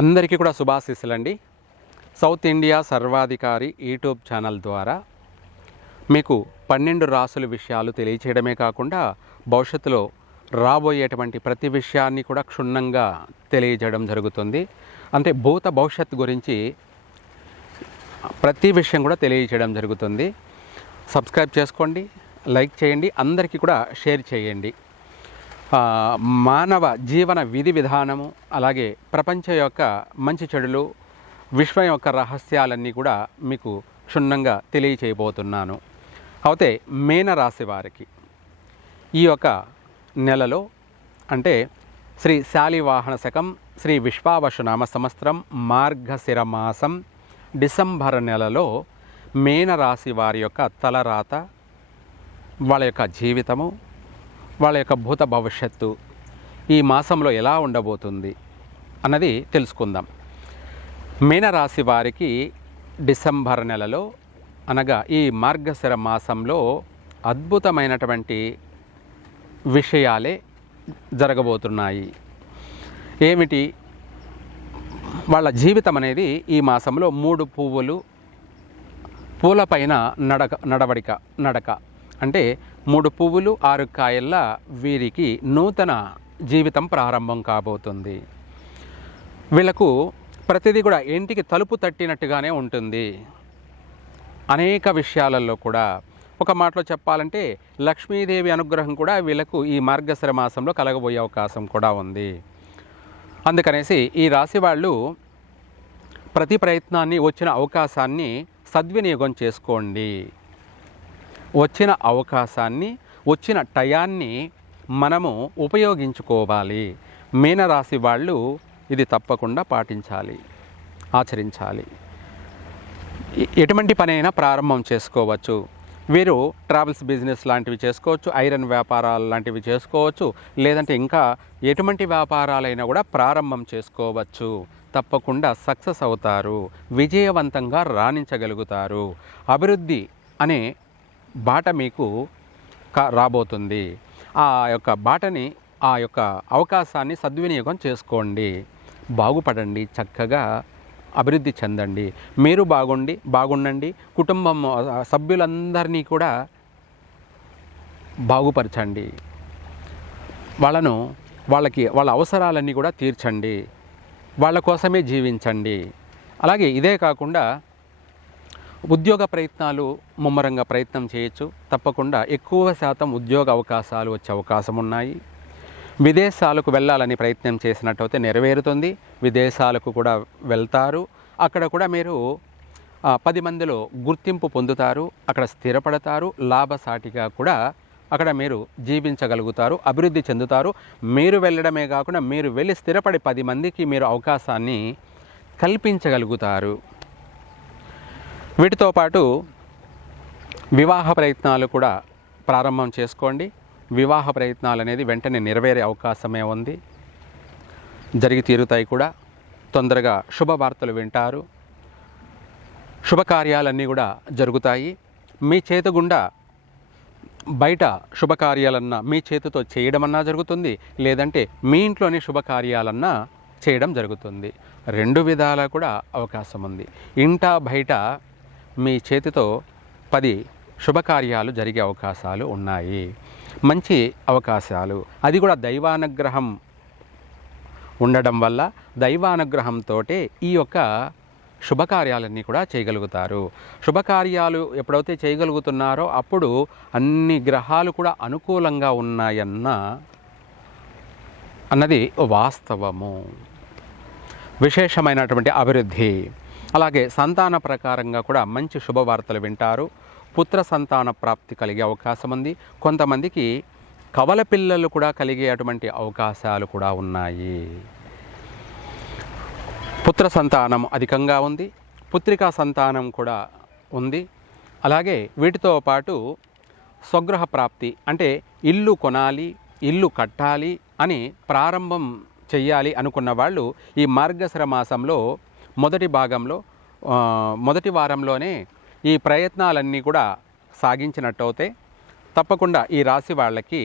అందరికీ కూడా శుభాశీస్సులండి. South India సర్వాధికారి యూట్యూబ్ ఛానల్ ద్వారా మీకు 12 రాసుల విషయాలు తెలియచేయడమే కాకుండా భవిష్యత్తులో రాబోయేటువంటి ప్రతి విషయాన్ని కూడా క్షుణ్ణంగా తెలియజేయడం జరుగుతుంది. అంటే భూత భవిష్యత్తు గురించి ప్రతి విషయం కూడా తెలియజేయడం జరుగుతుంది. సబ్స్క్రైబ్ చేసుకోండి, లైక్ చేయండి, అందరికీ కూడా షేర్ చేయండి. మానవ జీవన విధి విధానము, అలాగే ప్రపంచం యొక్క మంచి చెడులు, విశ్వం యొక్క రహస్యాలన్నీ కూడా మీకు క్షుణ్ణంగా తెలియచేయబోతున్నాను. అయితే మీనరాశి వారికి ఈ యొక్క నెలలో అంటే శ్రీ శాలివాహన శకం శ్రీ విశ్వావసునామ సంవత్సరం మార్గశిర మాసం డిసెంబర్ నెలలో మీనరాశి వారి యొక్క తలరాత, వాళ్ళ యొక్క జీవితము, వాళ్ళ యొక్క భూత భవిష్యత్తు ఈ మాసంలో ఎలా ఉండబోతుంది అన్నది తెలుసుకుందాం. మీనరాశి వారికి డిసెంబర్ నెలలో అనగా ఈ మార్గశిర మాసంలో అద్భుతమైనటువంటి విషయాలే జరగబోతున్నాయి. ఏమిటి? వాళ్ళ జీవితం అనేది ఈ మాసంలో 3 పూలపైన నడక అంటే 3 పువ్వులు 6 కాయల్లా వీరికి నూతన జీవితం ప్రారంభం కాబోతుంది. వీళ్ళకు ప్రతిదీ కూడా ఇంటికి తలుపు తట్టినట్టుగానే ఉంటుంది. అనేక విషయాలలో కూడా ఒక మాటలో చెప్పాలంటే లక్ష్మీదేవి అనుగ్రహం కూడా వీళ్ళకు ఈ మార్గశిర మాసంలో కలగబోయే అవకాశం కూడా ఉంది. అందుకనేసి ఈ రాశి వాళ్ళు ప్రతి ప్రయత్నాన్ని, వచ్చిన అవకాశాన్ని సద్వినియోగం చేసుకోండి. వచ్చిన అవకాశాన్ని, వచ్చిన టయాన్ని మనము ఉపయోగించుకోవాలి. మీనరాశి వాళ్ళు ఇది తప్పకుండా పాటించాలి, ఆచరించాలి. ఎటువంటి పని అయినా ప్రారంభం చేసుకోవచ్చు. వీరు ట్రావెల్స్ బిజినెస్ లాంటివి చేసుకోవచ్చు, ఐరన్ వ్యాపారాలు లాంటివి చేసుకోవచ్చు, లేదంటే ఇంకా ఎటువంటి వ్యాపారాలైనా కూడా ప్రారంభం చేసుకోవచ్చు. తప్పకుండా సక్సెస్ అవుతారు, విజయవంతంగా రాణించగలుగుతారు. అభివృద్ధి అనే బాట మీకు రాబోతుంది. ఆ యొక్క బాటని, ఆ యొక్క అవకాశాన్ని సద్వినియోగం చేసుకోండి. బాగుపడండి, చక్కగా అభివృద్ధి చెందండి. మీరు బాగుండండి, కుటుంబం సభ్యులందరినీ కూడా బాగుపరచండి. వాళ్ళ అవసరాలన్నీ కూడా తీర్చండి. వాళ్ళ కోసమే జీవించండి. అలాగే ఇదే కాకుండా ఉద్యోగ ప్రయత్నాలు ముమ్మరంగా ప్రయత్నం చేయొచ్చు. తప్పకుండా ఎక్కువ శాతం ఉద్యోగ అవకాశాలు వచ్చే అవకాశం ఉన్నాయి. విదేశాలకు వెళ్ళాలని ప్రయత్నం చేసినట్టయితే నెరవేరుతుంది. విదేశాలకు కూడా వెళ్తారు. అక్కడ కూడా మీరు 10 మందిలో గుర్తింపు పొందుతారు. అక్కడ స్థిరపడతారు. లాభసాటిగా కూడా అక్కడ మీరు జీవించగలుగుతారు, అభివృద్ధి చెందుతారు. మీరు వెళ్ళడమే కాకుండా మీరు వెళ్ళి స్థిరపడి 10 మందికి మీరు అవకాశాన్ని కల్పించగలుగుతారు. వీటితో పాటు వివాహ ప్రయత్నాలు కూడా ప్రారంభం చేసుకోండి. వివాహ ప్రయత్నాలు అనేది వెంటనే నెరవేరే అవకాశమే ఉంది. జరిగి తీరుతాయి కూడా. తొందరగా శుభవార్తలు వింటారు. శుభకార్యాలన్నీ కూడా జరుగుతాయి. మీ చేతి గుండా బయట శుభకార్యాలన్నా మీ చేతితో చేయడమన్నా జరుగుతుంది, లేదంటే మీ ఇంట్లోని శుభకార్యాలన్నా చేయడం జరుగుతుంది. 2 విధాలా కూడా అవకాశం ఉంది. ఇంట బయట మీ చేతితో 10 శుభకార్యాలు జరిగే అవకాశాలు ఉన్నాయి. మంచి అవకాశాలు, అది కూడా దైవానుగ్రహం ఉండడం వల్ల, దైవానుగ్రహంతో ఈ యొక్క శుభకార్యాలన్నీ కూడా చేయగలుగుతారు. శుభకార్యాలు ఎప్పుడైతే చేయగలుగుతున్నారో అప్పుడు అన్ని గ్రహాలు కూడా అనుకూలంగా అన్నది వాస్తవము. విశేషమైనటువంటి అభివృద్ధి, అలాగే సంతాన ప్రకారంగా కూడా మంచి శుభవార్తలు వింటారు. పుత్ర సంతాన ప్రాప్తి కలిగే అవకాశం ఉంది. కొంతమందికి కవల పిల్లలు కూడా కలిగే అటువంటి అవకాశాలు కూడా ఉన్నాయి. పుత్ర సంతానం అధికంగా ఉంది. పుత్రికా సంతానం కూడా ఉంది. అలాగే వీటితో పాటు స్వగృహ ప్రాప్తి, అంటే ఇల్లు కొనాలి, ఇల్లు కట్టాలి అని ప్రారంభం చెయ్యాలి అనుకున్న వాళ్ళు ఈ మార్గశిర మాసంలో మొదటి వారంలోనే ఈ ప్రయత్నాలన్నీ కూడా సాగించినట్టయితే తప్పకుండా ఈ రాశి వాళ్ళకి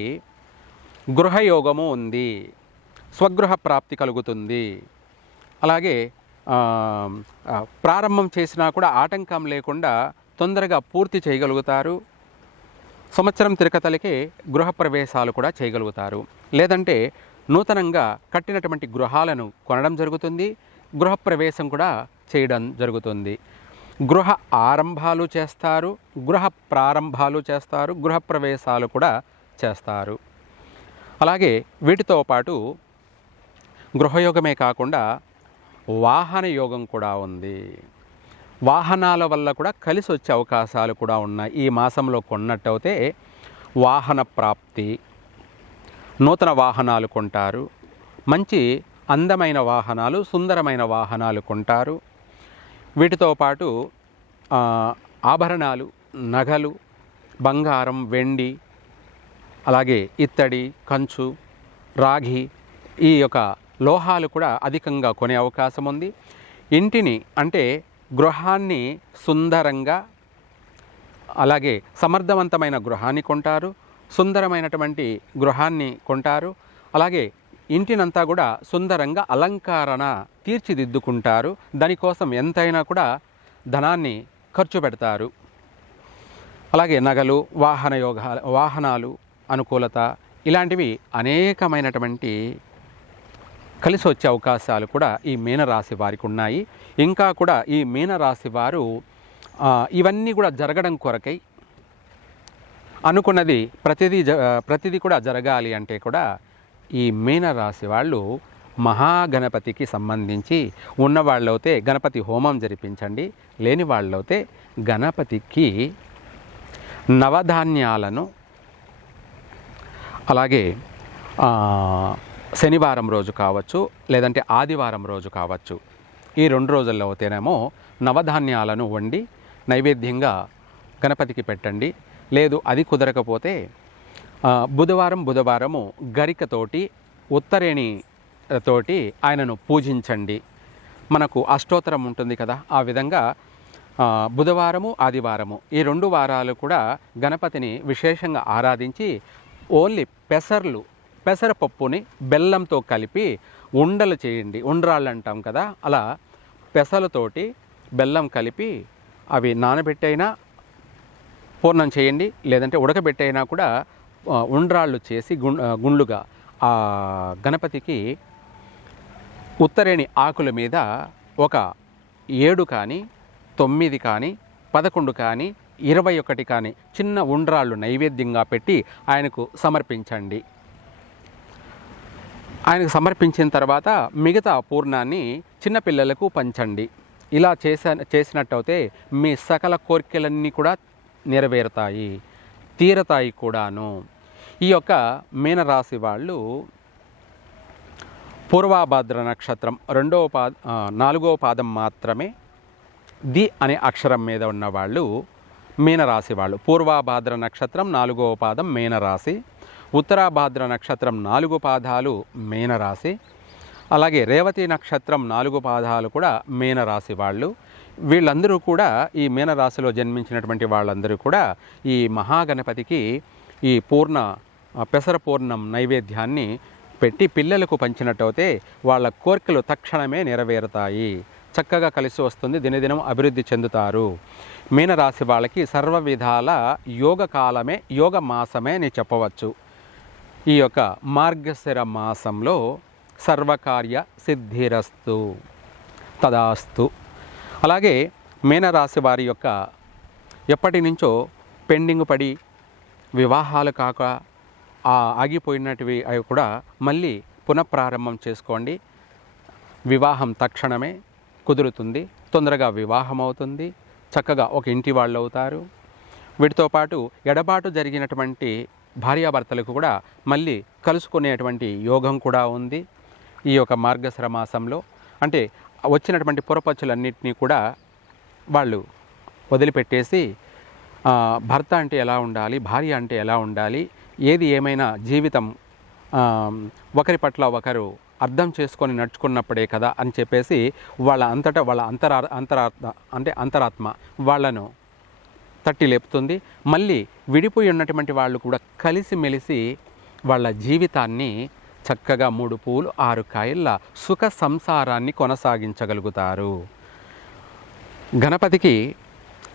గృహయోగము ఉంది, స్వగృహ ప్రాప్తి కలుగుతుంది. అలాగే ప్రారంభం చేసినా కూడా ఆటంకం లేకుండా తొందరగా పూర్తి చేయగలుగుతారు. సంవత్సరం తిరగతలకే గృహప్రవేశాలు కూడా చేయగలుగుతారు. లేదంటే నూతనంగా కట్టినటువంటి గృహాలను కొనడం జరుగుతుంది, గృహప్రవేశం కూడా చేయడం జరుగుతుంది. గృహ ఆరంభాలు చేస్తారు, గృహ ప్రారంభాలు చేస్తారు, గృహప్రవేశాలు కూడా చేస్తారు. అలాగే వీటితో పాటు గృహయోగమే కాకుండా వాహన యోగం కూడా ఉంది. వాహనాల వల్ల కూడా కలిసి వచ్చే అవకాశాలు కూడా ఉన్నాయి. ఈ మాసంలో కొన్నట్టయితే వాహన ప్రాప్తి, నూతన వాహనాలు కొంటారు, మంచి అందమైన వాహనాలు, సుందరమైన వాహనాలు కొంటారు. వీటితో పాటు ఆభరణాలు, నగలు, బంగారం, వెండి, అలాగే ఇత్తడి, కంచు, రాగి, ఈ యొక్క లోహాలు కూడా అధికంగా కొనే అవకాశం ఉంది. ఇంటిని అంటే గృహాన్ని సుందరంగా, అలాగే సమర్థవంతమైన గృహాన్ని కొంటారు, సుందరమైనటువంటి గృహాన్ని కొంటారు. అలాగే ఇంటినంతా కూడా సుందరంగా అలంకరణ తీర్చిదిద్దుకుంటారు. దానికోసం ఎంతైనా కూడా ధనాన్ని ఖర్చు పెడతారు. అలాగే నగలు, వాహనాలు అనుకూలత, ఇలాంటివి అనేకమైనటువంటి కలిసి వచ్చే అవకాశాలు కూడా ఈ మీనరాశి వారికి ఉన్నాయి. ఇంకా కూడా ఈ మీనరాశి వారు ఇవన్నీ కూడా జరగడం కొరకై అనుకున్నది ప్రతిదీ కూడా జరగాలి అంటే కూడా ఈ మీనరాశి వాళ్ళు మహాగణపతికి సంబంధించి ఉన్నవాళ్ళైతే గణపతి హోమం జరిపించండి. లేని వాళ్ళైతే గణపతికి నవధాన్యాలను, అలాగే శనివారం రోజు కావచ్చు, లేదంటే ఆదివారం రోజు కావచ్చు, ఈ 2 రోజుల్లో అయితేనేమో నవధాన్యాలను వండి నైవేద్యంగా గణపతికి పెట్టండి. లేదు అది కుదరకపోతే బుధవారము గరికతోటి, ఉత్తరేణి తోటి ఆయనను పూజించండి. మనకు అష్టోత్తరం ఉంటుంది కదా, ఆ విధంగా బుధవారము, ఆదివారము ఈ 2 వారాలు కూడా గణపతిని విశేషంగా ఆరాధించి ఓన్లీ పెసరపప్పుని బెల్లంతో కలిపి ఉండలు చేయండి. ఉండ్రాళ్ళు అంటాం కదా, అలా పెసలతోటి బెల్లం కలిపి అవి నానబెట్టైనా పూర్ణం చేయండి, లేదంటే ఉడకబెట్టైనా కూడా ఉండ్రాళ్ళు చేసి గుండ్లుగా ఆ గణపతికి ఉత్తరేణి ఆకుల మీద ఒక 7 కానీ 9 కానీ 11 కానీ 21 కానీ చిన్న ఉండ్రాళ్ళు నైవేద్యంగా పెట్టి ఆయనకు సమర్పించండి. ఆయనకు సమర్పించిన తర్వాత మిగతా పూర్ణాన్ని చిన్నపిల్లలకు పంచండి. ఇలా చేసినట్టయితే మీ సకల కోరికలన్నీ కూడా నెరవేరుతాయి, తీరతాయి కూడాను. ఈ యొక్క మీనరాశి వాళ్ళు పూర్వభాద్ర నక్షత్రం 4వ పాదం మాత్రమే ది అనే అక్షరం మీద ఉన్నవాళ్ళు మీనరాశి వాళ్ళు. పూర్వభాద్ర నక్షత్రం 4వ పాదం మీనరాశి, ఉత్తరాభాద్ర నక్షత్రం 4 పాదాలు మీనరాశి, అలాగే రేవతి నక్షత్రం 4 పాదాలు కూడా మీనరాశి వాళ్ళు. వీళ్ళందరూ కూడా, ఈ మీనరాశిలో జన్మించినటువంటి వాళ్ళందరూ కూడా ఈ మహాగణపతికి ఈ పెసరపూర్ణం నైవేద్యాన్ని పెట్టి పిల్లలకు పంచినట్టయితే వాళ్ళ కోరికలు తక్షణమే నెరవేరుతాయి, చక్కగా కలిసి వస్తుంది, దినదినం అభివృద్ధి చెందుతారు. మీనరాశి వాళ్ళకి సర్వ విధాల యోగ కాలమే, యోగ మాసమే అని చెప్పవచ్చు. ఈ యొక్క మార్గశిర మాసంలో సర్వకార్య సిద్ధిరస్తు తదాస్తు. అలాగే మీనరాశి వారి యొక్క ఎప్పటి నుంచో పెండింగ్ పడి వివాహాలు కాక ఆగిపోయినటివి అవి కూడా మళ్ళీ పునఃప్రారంభం చేసుకోండి. వివాహం తక్షణమే కుదురుతుంది, తొందరగా వివాహం అవుతుంది, చక్కగా ఒక ఇంటి వాళ్ళు అవుతారు. వీటితో పాటు ఎడబాటు జరిగినటువంటి భార్యాభర్తలకు కూడా మళ్ళీ కలుసుకునేటువంటి యోగం కూడా ఉంది ఈ యొక్క మార్గశిర మాసంలో. అంటే వచ్చినటువంటి పొరపచ్చులన్నింటినీ కూడా వాళ్ళు వదిలిపెట్టేసి భర్త అంటే ఎలా ఉండాలి, భార్య అంటే ఎలా ఉండాలి, ఏది ఏమైనా జీవితం ఒకరి పట్ల ఒకరు అర్థం చేసుకొని నడుచుకున్నప్పుడే కదా అని చెప్పేసి వాళ్ళ అంతటా వాళ్ళ అంతరాత్మ వాళ్ళను తట్టి లేపుతుంది. మళ్ళీ విడిపోయి ఉన్నటువంటి వాళ్ళు కూడా కలిసిమెలిసి వాళ్ళ జీవితాన్ని చక్కగా 3 పువ్వులు 6 కాయల సుఖ సంసారాన్ని కొనసాగించగలుగుతారు. గణపతికి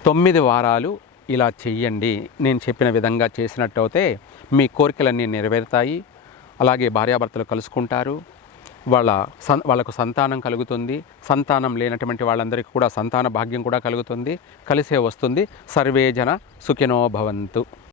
9 వారాలు ఇలా చెయ్యండి. నేను చెప్పిన విధంగా చేసినట్టయితే మీ కోరికలన్నీ నెరవేరుతాయి. అలాగే భార్యాభర్తలు కలుసుకుంటారు. వాళ్ళకు సంతానం కలుగుతుంది. సంతానం లేనటువంటి వాళ్ళందరికీ కూడా సంతాన భాగ్యం కూడా కలుగుతుంది, కలిసే వస్తుంది. సర్వే జన సుఖినో భవంతు.